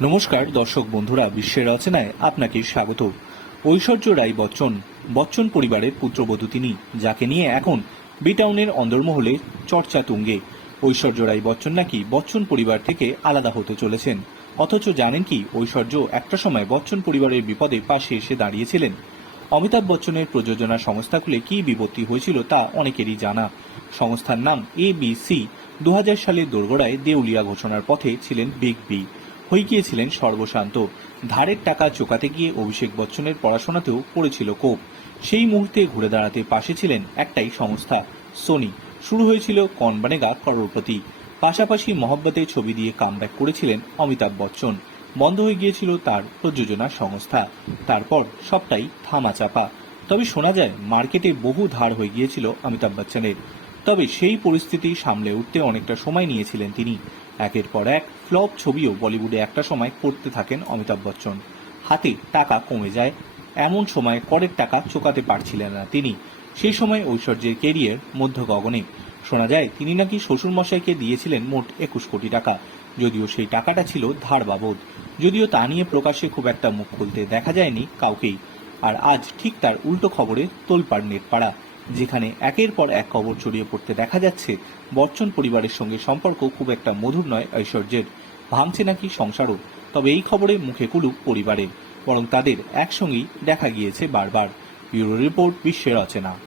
নমস্কার, দর্শক বন্ধুরা, বিশ্বের রচনায় আপনাকে স্বাগত। ঐশ্বর্য রায় বচ্চন বচ্চন পরিবারের পুত্রবধূ তিনি, যাকে নিয়ে এখন বিটাউনের অন্দরমহলে চর্চা তুঙ্গে। ঐশ্বর্য রায় বচ্চন নাকি বচ্চন পরিবার থেকে আলাদা হতে চলেছেন। অথচ জানেন কি, ঐশ্বর্য একটা সময় বচ্চন পরিবারের বিপদে পাশে এসে দাঁড়িয়েছিলেন। অমিতাভ বচ্চনের প্রযোজনা সংস্থা খুলে কি বিপত্তি হয়েছিল তা অনেকেরই জানা। সংস্থার নাম এ বি সি দু হাজার সালের দোরগোড়ায় দেউলিয়া ঘোষণার পথে ছিলেন বিগ বি। হয়ে গিয়েছিলেন সর্বশান্ত। ধারের টাকা চোকাতে গিয়ে অভিষেক বচ্চনের পড়াশোনাতেও পড়েছিল কোপ। সেই মুহূর্তে ঘুরে দাঁড়াতে পাশে ছিলেন একটাই সংস্থা, সোনি। শুরু হয়েছিল কন বানেগা করোড়পতি। পাশাপাশি মহব্বতে ছবি দিয়ে কামব্যাক করেছিলেন অমিতাভ বচ্চন। বন্ধ হয়ে গিয়েছিল তার প্রযোজনা সংস্থা। তারপর সবটাই থামা চাপা তবে শোনা যায়, মার্কেটে বহু ধার হয়ে গিয়েছিল অমিতাভ বচ্চনের। তবে সেই পরিস্থিতি সামলে উঠতে অনেকটা সময় নিয়েছিলেন তিনি। একের পর এক ফ্লপ ছবিও বলিউডে একটা সময় করতে থাকেন অমিতাভ বচ্চন। হাতে টাকা কমে যায়, এমন সময় করের টাকা চোকাতে পারছিলেন না তিনি। সেই সময় ঐশ্বর্যের কেরিয়ার মধ্য গগনে শোনা যায়, তিনি নাকি শ্বশুরমশাইকে দিয়েছিলেন মোট একুশ কোটি টাকা। যদিও সেই টাকাটা ছিল ধার বাবদ। যদিও তা নিয়ে প্রকাশ্যে খুব একটা মুখ খুলতে দেখা যায়নি কাউকেই। আর আজ ঠিক তার উল্টো খবরে তোলপাড় নেটপাড়া, যেখানে একের পর এক খবর ছড়িয়ে পড়তে দেখা যাচ্ছে, বচ্চন পরিবারের সঙ্গে সম্পর্ক খুব একটা মধুর নয় ঐশ্বর্যের। ভাঙছে নাকি সংসারও, তবে এই খবরে মুখে কুলুক পরিবারের, বরং তাদের একসঙ্গেই দেখা গিয়েছে বারবার। ব্যুরো রিপোর্ট বিশ্বের রচনা